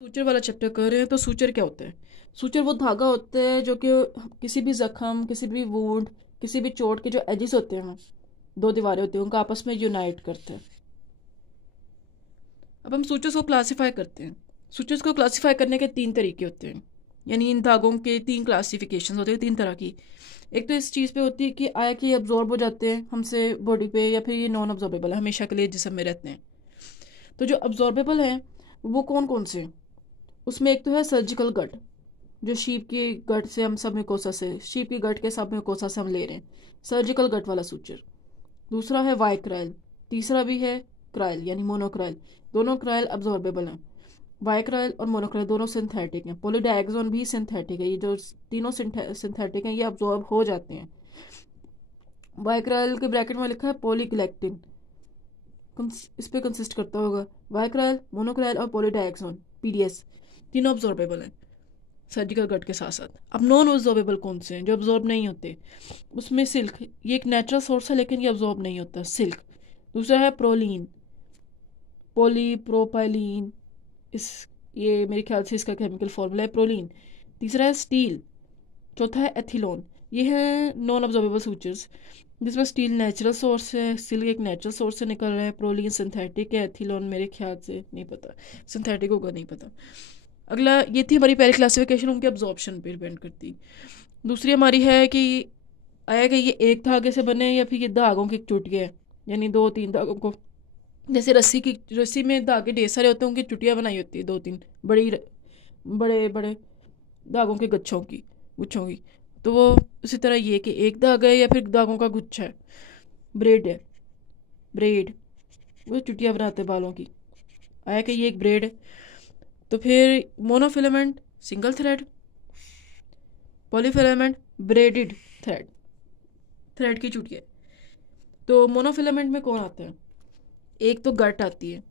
Suture वाला chapter कर रहे हैं। तो सूचर क्या होता है? सूचर वो धागा होता है जो कि किसी भी जख्म, किसी भी वुंड, किसी भी चोट के जो एजिस होते हैं, दो दीवारें होती हैं, उनको आपस में यूनाइट करते हैं। अब हम सूचर्स को क्लासीफाई करते हैं। सूचर्स को क्लासीफाई करने के तीन तरीके होते हैं, यानी इन धागों के तीन क्लासिफिकेशन होते हैं, तीन तरह की। एक तो इस चीज़ पे होती है कि आया कि अब्जॉर्ब हो जाते हैं हमसे बॉडी पे, या फिर ये नॉन अब्जॉर्बेबल है, हमेशा के लिए जिस्म में रहते हैं। तो जो अब्जॉर्बेबल हैं वो कौन कौन से? उसमें एक तो है सर्जिकल गट, जो शीप की गट से हम सब म्यूकोसा से, शीप की गट के सब म्यूकोसा से हम ले रहे हैं, सर्जिकल गट वाला सूचर। दूसरा है वाइक्राइल। तीसरा भी है क्राइल यानी मोनोक्राइल। दोनों क्राइल अब्जॉर्बेबल हैं। वाइक्राइल और मोनोक्राइल दोनों सिंथेटिक हैं। पॉलीडायगोन भी सिंथेटिक है। ये जो तीनों सिंथेटिक हैं ये अब्जॉर्ब हो जाते हैं। वाइक्राइल के ब्रैकेट में लिखा है पॉलीग्लैक्टिन, इस पे कंसिस्ट करता होगा। वाइक्राइल, मोनोक्राइल और पॉलीडायगोन, पीडीएस, तीनों अब्जॉर्बेबल हैं सर्जिकल गट के साथ साथ। अब नॉन अब्जॉर्बेबल कौन से हैं? जो अब्जॉर्ब नहीं होते। उसमें सिल्क, ये एक नेचुरल सोर्स है लेकिन ये अब्जॉर्ब नहीं होता, सिल्क। दूसरा है प्रोलीन, पॉलीप्रोपाइलीन, इस ये मेरे ख्याल से इसका केमिकल फॉर्मूला है प्रोलीन। तीसरा है स्टील। चौथा है एथिलोन। ये है नॉन ऑब्जॉर्बेबल सूचर्स, जिसमें स्टील नेचुरल सोर्स है, सिल्क एक नेचुरल सोर्स से निकल रहा है, प्रोलीन सिंथेटिक है, एथिलोन मेरे ख्याल से नहीं पता, सिंथेटिक होगा नहीं पता। अगला ये थी हमारी पहली क्लासिफिकेशन, उनके अब्जॉर्प्शन पे डिपेंड करती। दूसरी हमारी है कि आया कि ये एक धागे से बने या फिर ये धागों की चुटिया है, यानी दो तीन धागों को, जैसे रस्सी में धागे ढेर सारे होते हैं, उनकी चुटिया बनाई होती है दो तीन बड़े बड़े धागों के गुच्छों की। तो वो उसी तरह ये कि एक धागा है या फिर धागों का गुच्छा है, ब्रेड है, ब्रेड, वो चुटिया बनाते हैं बालों की। आया कि ये एक ब्रेड है। तो फिर monofilament single thread, polyfilament braided thread, thread की चुटिया। तो मोनोफिलामेंट में कौन आता है? एक तो गट आती है,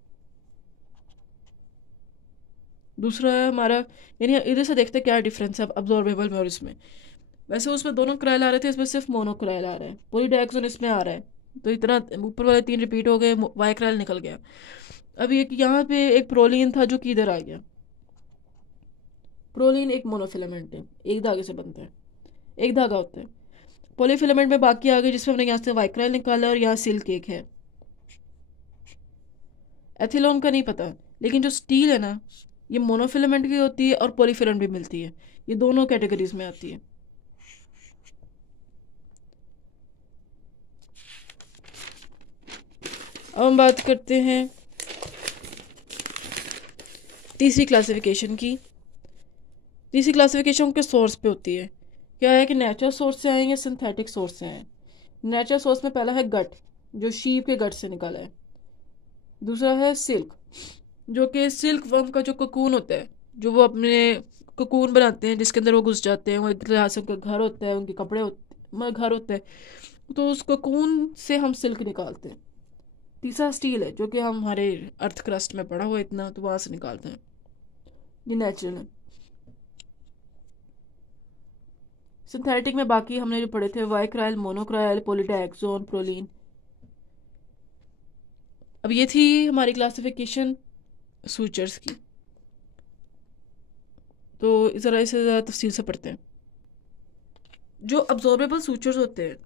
दूसरा है हमारा, यानी इधर से देखते हैं क्या डिफरेंस है अब्जॉर्बेबल में और इसमें। वैसे उसमें दोनों क्राइल आ रहे थे, इसमें सिर्फ मोनोक्राइल आ रहा है, पॉलीडायगोन इसमें आ रहा है। तो इतना ऊपर वाले तीन रिपीट हो गए, वाइक्राइल निकल गया। अब एक यहाँ पे एक प्रोलीन था जो कि इधर आ गया। प्रोलीन एक मोनोफिलामेंट है, एक धागे से बनता है, एक धागा होता है। पॉलीफिलामेंट में बाकी आ गए, जिसमें हमने यहाँ से वाइक्राइल निकाला और यहाँ सिल्क एक है। एथिलोन का नहीं पता, लेकिन जो स्टील है ना, ये मोनोफिलामेंट की होती है और पॉलीफिलामेंट भी मिलती है, ये दोनों कैटेगरीज में आती है। अब हम बात करते हैं तीसरी क्लासिफिकेशन की। तीसरी क्लासिफिकेशन के सोर्स पे होती है। क्या है कि नेचुरल सोर्स से आए या सिंथेटिक सोर्स से आए। नेचुरल सोर्स में पहला है गट, जो शीप के गट से निकाला है। दूसरा है सिल्क, जो कि सिल्क वर्म का जो कोकून होता है, जो वो अपने कोकून बनाते हैं जिसके अंदर वो घुस जाते हैं, वो एक तरह से उनका घर होता है, उनके कपड़े होते, मतलब घर होता है। तो उस कोकून से हम सिल्क निकालते हैं। तीसरा स्टील है, जो कि हम हमारे अर्थ क्रस्ट में पड़ा हुआ इतना, तो वहां से निकालते हैं, ये नेचुरल है। सिंथेटिक में बाकी हमने जो पढ़े थे, वाइक्राइल, मोनोक्राइल, पॉलीडायगोन, प्रोलीन। अब ये थी हमारी क्लासिफिकेशन सूचर्स की। तो ज़रा इसे ज़्यादा तफसील से पढ़ते हैं। जो अब्जॉर्बेबल सूचर्स होते हैं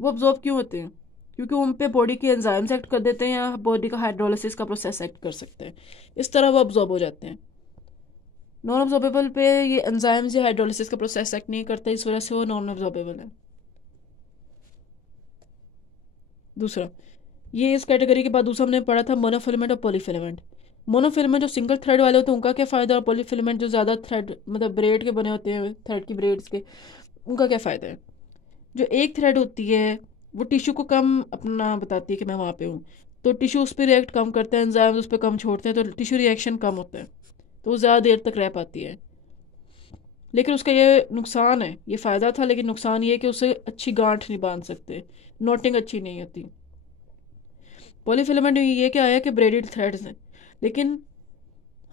वो अब्जॉर्ब क्यों होते हैं? क्योंकि उन पे बॉडी के एंजाइम्स एक्ट कर देते हैं या बॉडी का हाइड्रोलिसिस का प्रोसेस एक्ट कर सकते हैं, इस तरह वो अब्जॉर्ब हो जाते हैं। नॉन अब्जॉर्बेबल पे ये एंजाइम्स या हाइड्रोलिसिस का प्रोसेस एक्ट नहीं करते, इस वजह से वो नॉन अब्जॉर्बेबल है। दूसरा, ये इस कैटेगरी के बाद दूसरा हमने पढ़ा था मोनोफिलामेंट और पॉलीफिलामेंट। मोनोफिलामेंट जो सिंगल थ्रेड वाले होते हैं उनका क्या फ़ायदा, और पॉलीफिलामेंट जो ज़्यादा थ्रेड मतलब ब्रेड के बने होते हैं, थ्रेड की ब्रेड्स के, उनका क्या फ़ायदा है? जो एक थ्रेड होती है वो टिश्यू को कम अपना बताती है कि मैं वहाँ पे हूँ, तो टिश्यू उस पर रिएक्ट कम करते हैं, एंजाइम्स उस पर कम छोड़ते हैं, तो टिश्यू रिएक्शन कम होता है, तो वो ज़्यादा देर तक रह पाती है। लेकिन उसका ये नुकसान है, ये फ़ायदा था लेकिन नुकसान ये है कि उसे अच्छी गांठ नहीं बांध सकते, नोटिंग अच्छी नहीं होती। पॉलीफिलामेंट ये क्या आया कि ब्रेडेड थ्रेड्स हैं, लेकिन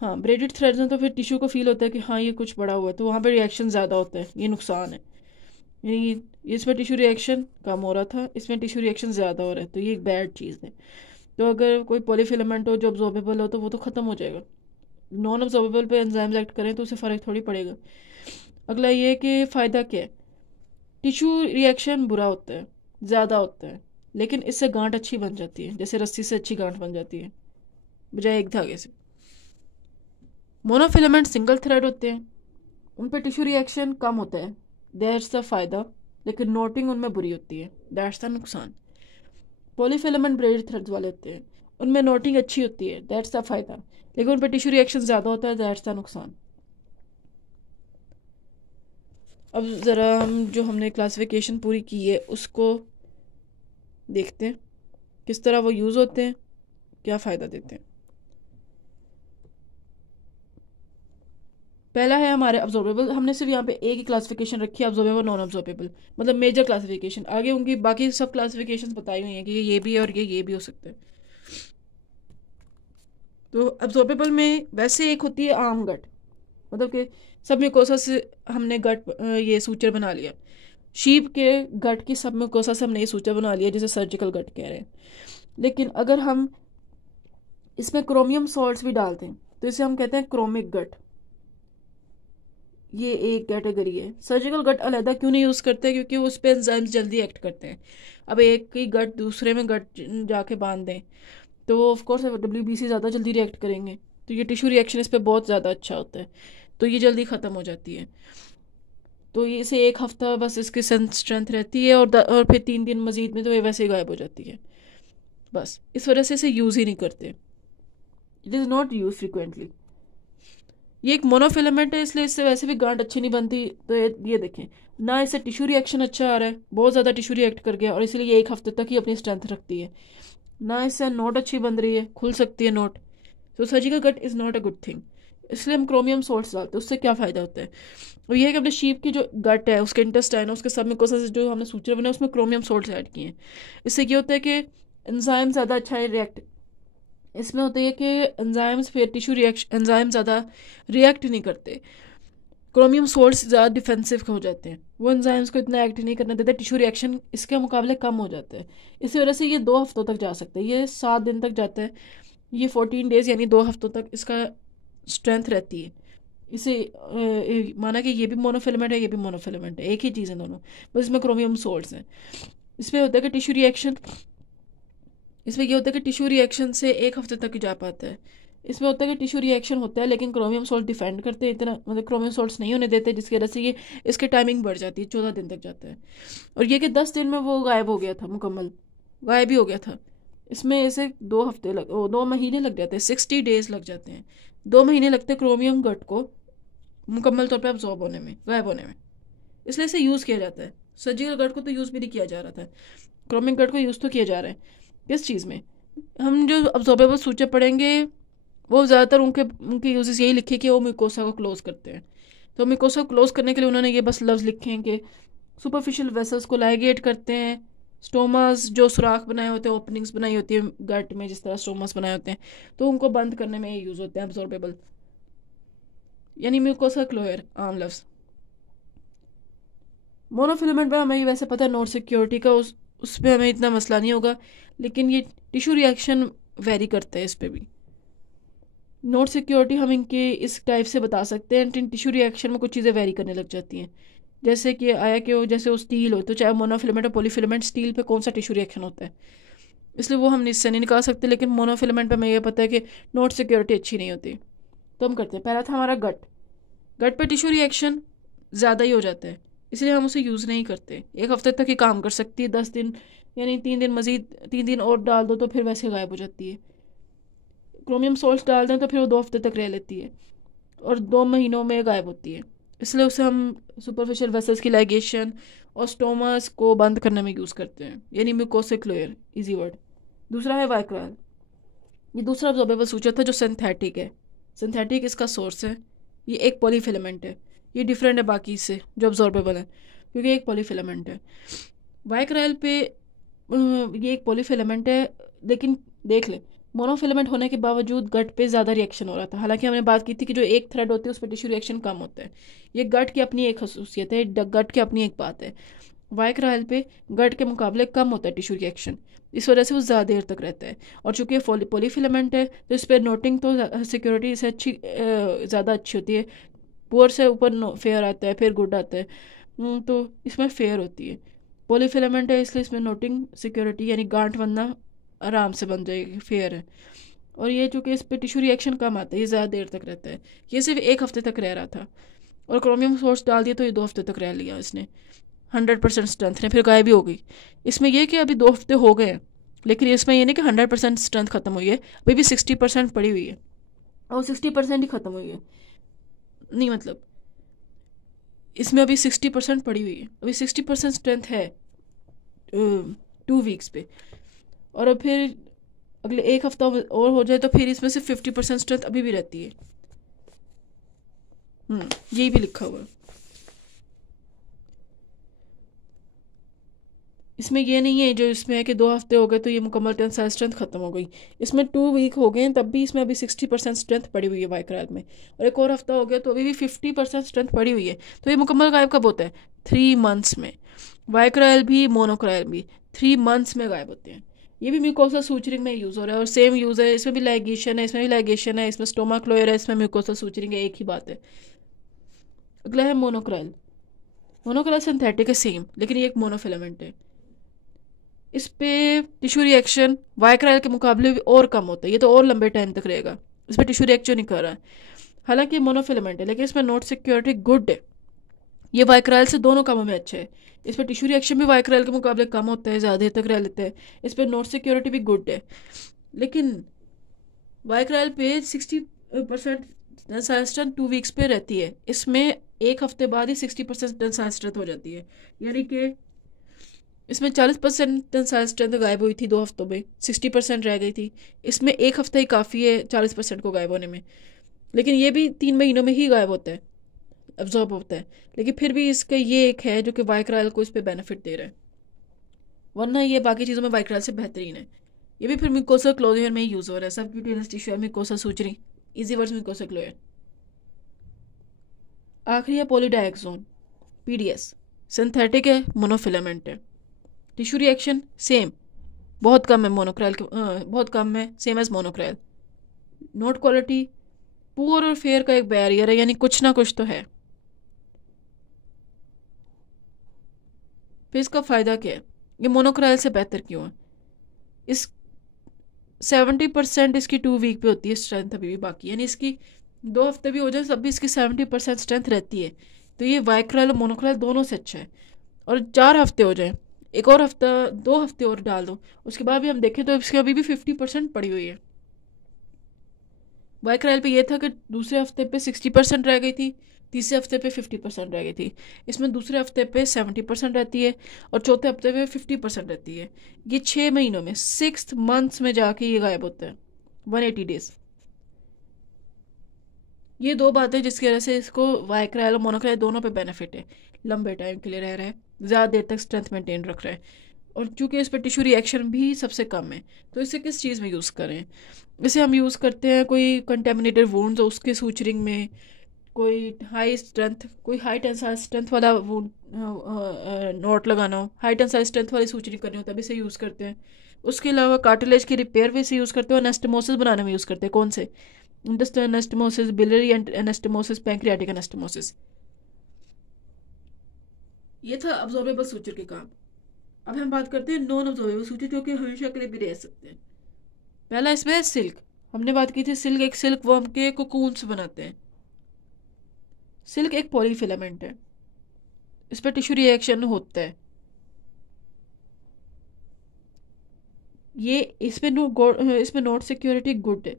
हाँ ब्रेडेड थ्रेड्स हैं तो फिर टिश्यू को फील होता है कि हाँ ये कुछ बड़ा हुआ है, तो वहाँ पे रिएक्शन ज़्यादा होता है, ये नुकसान है। यानी इसमें टिश्यू रिएक्शन कम हो रहा था, इसमें टिश्यू रिएक्शन ज़्यादा हो रहा है, तो ये एक बैड चीज़ है। तो अगर कोई पॉलीफिलामेंट हो जो अब्जॉर्बेबल हो तो वो तो ख़त्म हो जाएगा। नॉन अब्जॉर्बेबल पे एंजाइम्स एक्ट करें तो उससे फ़र्क थोड़ी पड़ेगा। अगला ये कि फ़ायदा क्या है। टिश्यू रिएक्शन बुरा होता है, ज़्यादा होता है, लेकिन इससे गांठ अच्छी बन जाती है, जैसे रस्सी से अच्छी गांठ बन जाती है बजाय एक धागे से। मोनोफिलामेंट सिंगल थ्रेड होते हैं, उन पर टिश्यू रिएक्शन कम होता है, दैट्स द फ़ायदा, लेकिन नोटिंग उनमें बुरी होती है, दैट्स द नुकसान। पॉलीफिलामेंट ब्रेडेड थ्रेड्स वाले होते हैं, उनमें नोटिंग अच्छी होती है, दैट्स द फ़ायदा, लेकिन उन पर टिश्यू रिएक्शन ज़्यादा होता है, दैट्स द नुकसान। अब ज़रा हम जो हमने क्लासिफिकेशन पूरी की है उसको देखते हैं, किस तरह वो यूज़ होते हैं, क्या फ़ायदा देते हैं। पहला है हमारे अब्जॉर्बेबल। हमने सिर्फ यहाँ पे एक ही क्लासिफिकेशन रखी है, अब्जॉर्बेबल नॉन अब्जॉर्बेबल, मतलब मेजर क्लासिफिकेशन। आगे उनकी बाकी सब क्लासिफिकेशन बताई हुई हैं कि ये भी है और ये भी हो सकता है। तो अब्जॉर्बेबल में वैसे एक होती है आम गट, मतलब कि सब म्यूकोसा से हमने गट ये सूचर बना लिया। शीप के गट की सब म्यूकोसा से हमने ये सूचर बना लिया, जिसे सर्जिकल गट कह रहे हैं। लेकिन अगर हम इसमें क्रोमियम सॉल्ट्स भी डालते हैं तो इसे हम कहते हैं क्रोमिक गट। ये एक कैटेगरी है। सर्जिकल गट अलहदा क्यों नहीं यूज़ करते, क्योंकि उस पर एंजाइम्स जल्दी एक्ट करते हैं। अब एक ही गट दूसरे में गट जाके बांध दें तो वो ऑफकोर्स WBC ज़्यादा जल्दी रिएक्ट करेंगे, तो ये टिश्यू रिएक्शन इस पर बहुत ज़्यादा अच्छा होता है, तो ये जल्दी ख़त्म हो जाती है। तो ये इसे एक हफ्ता बस इसकी स्ट्रेंथ रहती है और फिर 3 दिन मज़ीद में तो ये वैसे ही गायब हो जाती है। बस इस वजह से इसे यूज़ ही नहीं करते, it is not use frequently. ये एक मोनोफिलामेंट है, इसलिए इससे वैसे भी गांठ अच्छी नहीं बनती। तो ये देखें ना, इससे टिश्यू रिएक्शन अच्छा आ रहा है, बहुत ज़्यादा टिश्यू रिएक्ट कर गया और इसलिए ये एक हफ्ते तक ही अपनी स्ट्रेंथ रखती है। ना इससे नोट अच्छी बन रही है, खुल सकती है नोट। तो surgical cut is not a good thing, इसलिए हम क्रोमियम सोल्ट्स डालते हैं। उससे क्या फ़ायदा होता है, और ये है कि अपने शीप की जो गट है, उसके इंटेस्टाइन है, उसके सब म्यूकोसा से जो हमने सूचर बने उसमें क्रोमियम सोल्ट्स ऐड किए हैं। इससे क्या होता है कि एंजाइम ज़्यादा अच्छा रिएक्ट, इसमें होता है कि एंजाइम्स फिर टिश्यू रिएक्शन एंजाइम ज़्यादा रिएक्ट नहीं करते, क्रोमियम सोल्ट्स ज़्यादा डिफेंसिव हो जाते हैं, वो एंजाइम्स को इतना एक्ट नहीं करने देते, टिश्यू रिएक्शन इसके मुकाबले कम हो जाता है। इसी वजह से ये 2 हफ्तों तक जा सकता है, ये 7 दिन तक जाता है, ये 14 डेज़ यानी 2 हफ्तों तक इसका स्ट्रेंथ रहती है। इसे माना कि ये भी मोनोफिलामेंट है, ये भी मोनोफिलामेंट है, एक ही चीज़ है दोनों, बस इसमें क्रोमियम सोल्ट्स हैं। इसमें होता है कि टिश्यू रिएक्शन, इसमें यह होता है कि टिश्यू रिएक्शन से 1 हफ्ते तक ही जा पाता है। इसमें होता है कि टिश्यू रिएक्शन होता है लेकिन क्रोमियम सोल्ट डिफेंड करते हैं, इतना मतलब क्रोमियम सोल्ट्स नहीं होने देते, जिसकी वजह से ये इसकी टाइमिंग बढ़ जाती है, 14 दिन तक जाता है। और ये कि 10 दिन में वो गायब हो गया था, मुकम्मल गायब ही हो गया था। इसमें ऐसे 2 महीने लग जाते हैं, 60 डेज लग जाते हैं, 2 महीने लगते हैं क्रोमियम गट को मुकम्मल तौर पर अब्जॉर्ब होने में, गायब होने में। इसलिए इसे यूज़ किया जाता है। सर्जिकल गट को तो यूज़ भी नहीं किया जा रहा था, क्रोमियम गट को यूज़ तो किया जा रहा है। किस चीज़ में हम जो अब्जॉर्बेबल सूचर पढ़ेंगे वो ज़्यादातर उनके यूजेस यही लिखे कि वो म्यूकोसा को क्लोज करते हैं। तो म्यूकोसा को क्लोज करने के लिए उन्होंने ये बस लफ्ज़ लिखे हैं कि सुपरफिशियल वेसल्स को लाइगेट करते हैं, स्टोमास जो सुराख बनाए होते हैं, ओपनिंग्स बनाई होती है गट में जिस तरह स्टोमास बनाए होते हैं, तो उनको बंद करने में ये यूज़ होते हैं अब्जॉर्बेबल, यानी म्यूकोसा क्लोयर आम लफ्ज़। मोनोफिलामेंट में हमें वैसे पता है नोट सिक्योरिटी का, उस पर हमें इतना मसला नहीं होगा, लेकिन ये टिश्यू रिएक्शन वेरी करता है इस पर भी। नोट सिक्योरिटी हम इनके इस टाइप से बता सकते हैं, टिश्यू रिएक्शन में कुछ चीज़ें वेरी करने लग जाती हैं। जैसे कि आया कि वो जैसे वो स्टील हो, तो चाहे मोनोफिलामेंट और पॉलीफिलामेंट, स्टील पे कौन सा टिश्यू रिएक्शन होता है, इसलिए वो हम इससे नहीं निकाल सकते। लेकिन मोनोफिलामेंट पे हमें ये पता है कि नोट सिक्योरिटी अच्छी नहीं होती, तो हम करते हैं। पहला था हमारा गट पे टिश्यू रिएक्शन ज़्यादा ही हो जाता है, इसलिए हम उसे यूज़ नहीं करते। 1 हफ्ते तक ही काम कर सकती है, 10 दिन यानी 3 दिन मज़ीद 3 दिन और डाल दो तो फिर वैसे गायब हो जाती है। क्रोमियम सोल्ट्स डाल दें तो फिर वो 2 हफ्ते तक रह लेती है और 2 महीनों में गायब होती है, इसलिए उसे हम सुपरफिशियल वेसल्स की लाइगेशन और स्टोमास को बंद करने में यूज़ करते हैं, यानी म्यूकोसा क्लोयर, इजी वर्ड। दूसरा है वाइक्राल, ये दूसरा अब्जॉर्बेबल सूचर था जो सिंथेटिक है। सिंथेटिक इसका सोर्स है, ये एक पॉलीफिलामेंट है, ये डिफरेंट है बाकी से जो अब्जॉर्बेबल है क्योंकि एक पॉलीफिलामेंट है। वाइक्राल पे ये एक पॉलीफिलामेंट है, लेकिन देख ले मोनोफिलामेंट होने के बावजूद गट पे ज़्यादा रिएक्शन हो रहा था। हालांकि हमने बात की थी कि जो एक थ्रेड होती है उस पर टिश्यू रिएक्शन कम होता है। ये गट की अपनी एक खसूसियत है, गट की अपनी एक बात है। वाइक्रायल पे गट के मुकाबले कम होता है टिश्यू रिएक्शन, इस वजह से वो ज़्यादा देर तक रहता है। और चूँकि पॉलीफिलामेंट है तो इस पर नोटिंग तो सिक्योरिटी से ज़्यादा अच्छी होती है। पुअर से ऊपर फेयर आता है, फिर गुड आता है, तो इसमें फेयर होती है। पॉलीफिलामेंट है इसलिए इसमें नोटिंग सिक्योरिटी यानी गांठ बनना आराम से बन जाएगी, फेयर है। और ये चूँकि इस पर टिश्यू रिएक्शन कम आता है, ये ज़्यादा देर तक रहता है। ये सिर्फ 1 हफ्ते तक रह रहा था, और क्रोमियम सोर्स डाल दिया तो ये 2 हफ्ते तक रह लिया इसने 100% स्ट्रेंथ ने, फिर गायब भी हो गई। इसमें यह कि अभी 2 हफ्ते हो गए हैं, लेकिन इसमें ये नहीं कि 100% स्ट्रेंथ खत्म हुई है, अभी भी 60% पड़ी हुई है, और 60% ही खत्म हुई है। नहीं मतलब इसमें अभी 60% पड़ी हुई है, अभी 60% स्ट्रेंथ है 2 वीक्स पे। और अब फिर अगले 1 हफ्ता और हो जाए तो फिर इसमें से 50% स्ट्रेंथ अभी भी रहती है। यही भी लिखा हुआ है इसमें। ये नहीं है जो इसमें है कि 2 हफ्ते हो गए तो ये मुकम्मल टेंसाइल स्ट्रेंथ खत्म हो गई। इसमें 2 वीक हो गए हैं, तब भी इसमें अभी 60% स्ट्रेंथ पड़ी हुई है वाइक्रायल में, और एक और हफ्ता हो गया तो अभी भी 50% स्ट्रेंथ पड़ी हुई है। तो ये मुकम्मल गायब कब होता है? 3 मंथ्स में। वाइक्रायल भी मोनोक्रायल भी 3 मंथ्स में गायब होते हैं। ये भी म्यूकोसा सूचरिंग में यूज़ हो रहा है, और सेम यूज़ है, इसमें भी लाइगेशन है, इसमें भी लाइगेशन है, इसमें स्टोमा क्लोयर है, इसमें म्यूकोसा सूचरिंग है, एक ही बात है। अगला है मोनोक्रायल। मोनोक्रायल सिंथेटिक है सेम, लेकिन ये एक मोनोफिलामेंट है। इस पे टिश्यू रिएक्शन वाइक्रायल के मुकाबले भी और कम होता है, ये तो और लंबे टाइम तक रहेगा, इस पर टिश्यू रिएक्शन नहीं कर रहा है। हालांकि मोनोफिलामेंट है, लेकिन इसमें नोट सिक्योरिटी गुड है, ये वाइक्रायल से दोनों कामों में अच्छा है। इस पर टिश्यू रिएक्शन भी वाइक्रायल के मुकाबले कम होता है, ज़्यादा देर तक रह लेते हैं। इस पर नोट सिक्योरिटी भी गुड है, लेकिन वाइक्रायल पे 60% टेंसाइल 2 वीक्स पे रहती है, इसमें 1 हफ्ते बाद ही 60% टेंसाइल हो जाती है। यानी कि इसमें 40% टेंसाइल स्ट्रेंथ गायब हुई थी 2 हफ्तों में, 60% रह गई थी। इसमें 1 हफ्ता ही काफ़ी है 40% को गायब होने में, लेकिन ये भी 3 महीनों में ही गायब होता है, अब्जॉर्ब होता है। लेकिन फिर भी इसका ये एक है जो कि वाइक्रायल को इस पर बेनिफिट दे रहा है, वरना ये बाकी चीज़ों में वाइक्रायल से बेहतरीन है। ये भी फिर म्यूकोसा क्लोजर में ही यूज़ हो रहा है, सब क्यूटेनियस टिश्यू है, mucosa suture, easy words mucosa closure. आखिरी है पॉलीडायक्सोन, पीडीएस। सिंथेटिक है, मोनोफिलामेंट है, टिश्यू रिएक्शन सेम, बहुत कम है मोनोक्रायल के, बहुत कम है, same as Monocryl. Note quality poor और फेयर का एक बैरियर है, यानी कुछ ना कुछ तो है। फिर इसका फ़ायदा क्या है, ये मोनोक्रायल से बेहतर क्यों है? इस 70% इसकी 2 वीक पे होती है स्ट्रेंथ, अभी भी बाकी, यानी इसकी 2 हफ्ते भी हो जाए तब भी इसकी 70% स्ट्रेंथ रहती है। तो ये वाइक्रायल और मोनोक्रायल दोनों से अच्छा है। और 4 हफ्ते हो जाए, एक और हफ्ता, 2 हफ्ते और डाल दो, उसके बाद भी हम देखें तो इसकी अभी भी 50% पड़ी हुई है। वाइक्रायल पे ये था कि दूसरे हफ्ते पे 60% रह गई थी, तीसरे हफ्ते पे 50% रह गई थी। इसमें दूसरे हफ्ते पे 70% रहती है, और चौथे हफ्ते पे 50% रहती है। ये 6 महीनों में 6 मंथ्स में जाके ये गायब होता है, 180 डेज। ये दो बातें जिसकी वजह से इसको वाइक्रायल और मोनोक्रायल दोनों पे बेनिफिट है। लंबे टाइम के लिए रह रहा है, ज़्यादा देर तक स्ट्रेंथ मेंटेन रख रहा है, और चूंकि इस पर टिश्यू रिएक्शन भी सबसे कम है। तो इसे किस चीज़ में यूज़ करें? इसे हम यूज़ करते हैं कोई कंटेमिनेटेड वुंड्स हो उसके सूचरिंग में, कोई हाई स्ट्रेंथ, कोई हाई टेंसाइल स्ट्रेंथ वाला वुंड नोट लगाना हो, हाई टेंसाइल स्ट्रेंथ वाली सूचरिंग करनी हो तब इसे यूज़ करते हैं। उसके अलावा कार्टिलेज की रिपेयर में इसे यूज़ करते हैं, और एनास्टोमोसिस बनाने में यूज़ करते हैं। कौन से? Intestinal anastomosis, biliary anastomosis, pancreatic anastomosis. ये था अब्जॉर्बेबल सूचर के काम। अब हम बात करते हैं नॉन अब्जॉर्बेबल सूचर, जो कि हमेशा के लिए भी रह सकते हैं। पहला इसमें है सिल्क। हमने बात की थी सिल्क एक सिल्क वर्म के कोकून से बनाते हैं। सिल्क एक पॉलीफिलामेंट है, इस पर टिश्यू रिएक्शन होता है। ये इसमें नोट सिक्योरिटी गुड है,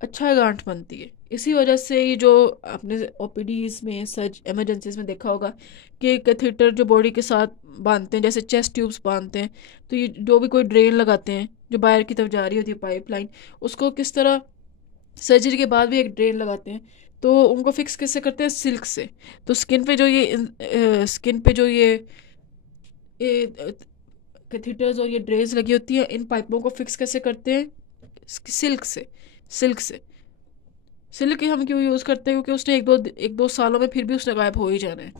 अच्छा गांठ बनती है। इसी वजह से ये जो आपने ओपीडीज में सर्ज इमरजेंसीज में देखा होगा कि कैथेटर जो बॉडी के साथ बांधते हैं, जैसे चेस्ट ट्यूब्स बांधते हैं, तो ये जो भी कोई ड्रेन लगाते हैं जो बाहर की तरफ जा रही होती है पाइपलाइन, उसको किस तरह सर्जरी के बाद भी एक ड्रेन लगाते हैं, तो उनको फिक्स कैसे करते हैं? सिल्क से। तो स्किन पे जो ये कैथेटर्स और ये ड्रेन्स लगी होती है, इन पाइपों को फिक्स कैसे करते हैं? सिल्क से। सिल्क हम क्यों यूज़ करते हैं? क्योंकि उसने एक दो सालों में फिर भी उसने गायब हो ही जाना है,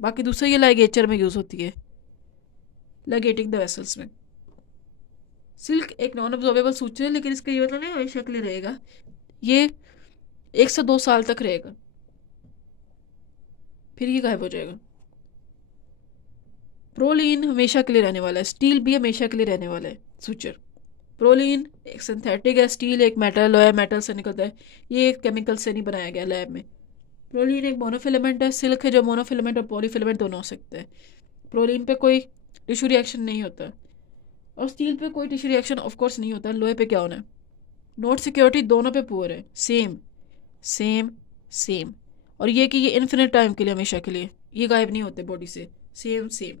बाकी दूसरा ये लाइगेचर में यूज़ होती है, लाइगेटिंग द वेसल्स में। सिल्क एक नॉन अब्जॉर्बेबल सूचर है, लेकिन इसका ये मतलब नहीं हमेशा के लिए रहेगा, ये 1 से 2 साल तक रहेगा, फिर ये गायब हो जाएगा। प्रोलीन हमेशा के लिए रहने वाला है, स्टील भी हमेशा के लिए रहने वाला है सूचर। प्रोलीन एक सिंथेटिक है, स्टील एक मेटल है, मेटल से निकलता है, ये केमिकल से नहीं बनाया गया लैब में। प्रोलीन एक मोनोफिलामेंट है, सिल्क है जो मोनोफिलामेंट और पॉलीफिलामेंट दोनों हो सकते हैं। प्रोलीन पे कोई टिश्यू रिएक्शन नहीं होता, और स्टील पे कोई टिश्यू रिएक्शन ऑफकोर्स नहीं होता। लोहे पे क्या होना है? नोट सिक्योरिटी दोनों पे पुअर है, सेम सेम सेम। और ये कि ये इन्फिनिट टाइम के लिए, हमेशा के लिए, ये गायब नहीं होते बॉडी से, सेम सेम।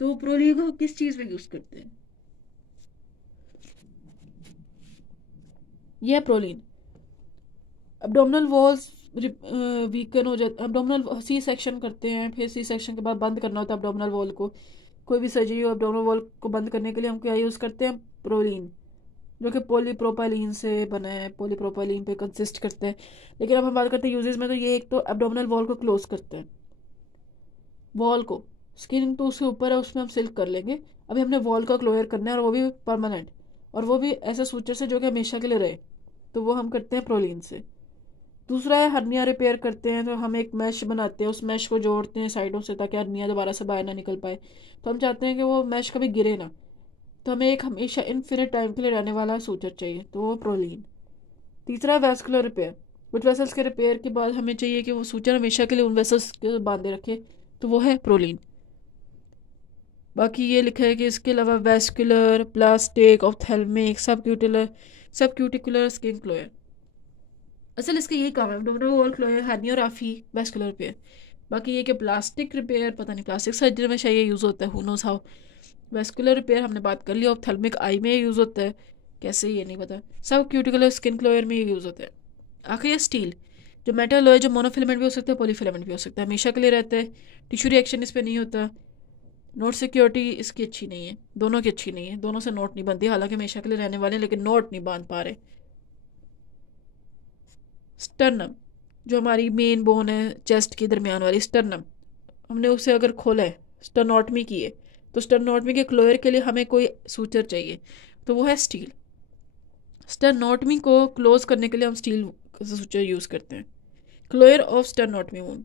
तो प्रोलीन को किस चीज़ में यूज़ करते हैं? यह प्रोलीन एब्डोमिनल वॉल्स वीकन हो जाता, एब्डोमिनल सी सेक्शन करते हैं, फिर सी सेक्शन के बाद बंद करना होता है एब्डोमिनल वॉल को। कोई भी सर्जरी हो एब्डोमिनल वॉल को बंद करने के लिए हम क्या यूज़ करते हैं? प्रोलीन, जो कि पॉलीप्रोपाइलीन से बना है, पॉलीप्रोपाइलीन पे कंसिस्ट करते हैं। लेकिन अब हम बात करते हैं यूजेस में, तो ये एक तो एब्डोमिनल वॉल को क्लोज करते हैं, वॉल को, स्किन तो उसके ऊपर है उसमें हम सिल्क कर लेंगे, अभी हमने वॉल का क्लोयर करना है, और वो भी परमानेंट, और वो भी ऐसा सूचर से जो कि हमेशा के लिए रहे, तो वो हम करते हैं प्रोलीन से। दूसरा है हर्निया रिपेयर करते हैं, तो हम एक मैश बनाते हैं, उस मैश को जोड़ते हैं साइडों से ताकि हर्निया दोबारा से बाहर ना निकल पाए। तो हम चाहते हैं कि वो मैश कभी गिरे ना, तो हमें एक हमेशा इन्फिनिट टाइम के लिए रहने वाला सूचर चाहिए, तो वो प्रोलीन। तीसरा है वैस्कुलर रिपेयर, कुछ वेसल्स के रिपेयर के बाद हमें चाहिए कि वो सूचर हमेशा के लिए उन वेसल्स के बांधे रखे, तो वो है प्रोलीन। बाकी ये लिखा है कि इसके अलावा vascular, plastic, ophthalmic, subcuticular skin closure. असल इसका यही काम है, abdominal wall closure, herniorrhaphy, vascular repair. बाकी ये कि प्लास्टिक रिपेयर पता नहीं, प्लास्टिक सर्जरी में शायद ये यूज़ होता है, who knows how. Vascular repair हमने बात कर लिया, ऑप्थेल्मिक आई में यूज़ होता है, कैसे ये नहीं पता। सब क्यूटिकुलर स्किन क्लोयर में ये यूज़ होता है। आखिर ये स्टील, जो मेटल है, जो मोनोफिलामेंट भी हो सकता है, पॉलीफिलामेंट भी हो सकता है, हमेशा के लिए रहता है, टिश्यू रिएक्शन इस पर नहीं होता। नोट सिक्योरिटी इसकी अच्छी नहीं है, दोनों की अच्छी नहीं है, दोनों से नोट नहीं बनती, हालांकि हमेशा के लिए रहने वाले, लेकिन नोट नहीं बांध पा रहे। स्टर्नम, जो हमारी मेन बोन है चेस्ट के दरमियान वाली स्टर्नम, हमने उसे अगर खोला है, स्टर्नोटमी की है, तो स्टर्नोटमी के क्लोयर के लिए हमें कोई सूचर चाहिए, तो वो है स्टील। स्टर्नोटमी को क्लोज करने के लिए हम स्टील सूचर यूज़ करते हैं। Closure of स्टर्नोटमी wound,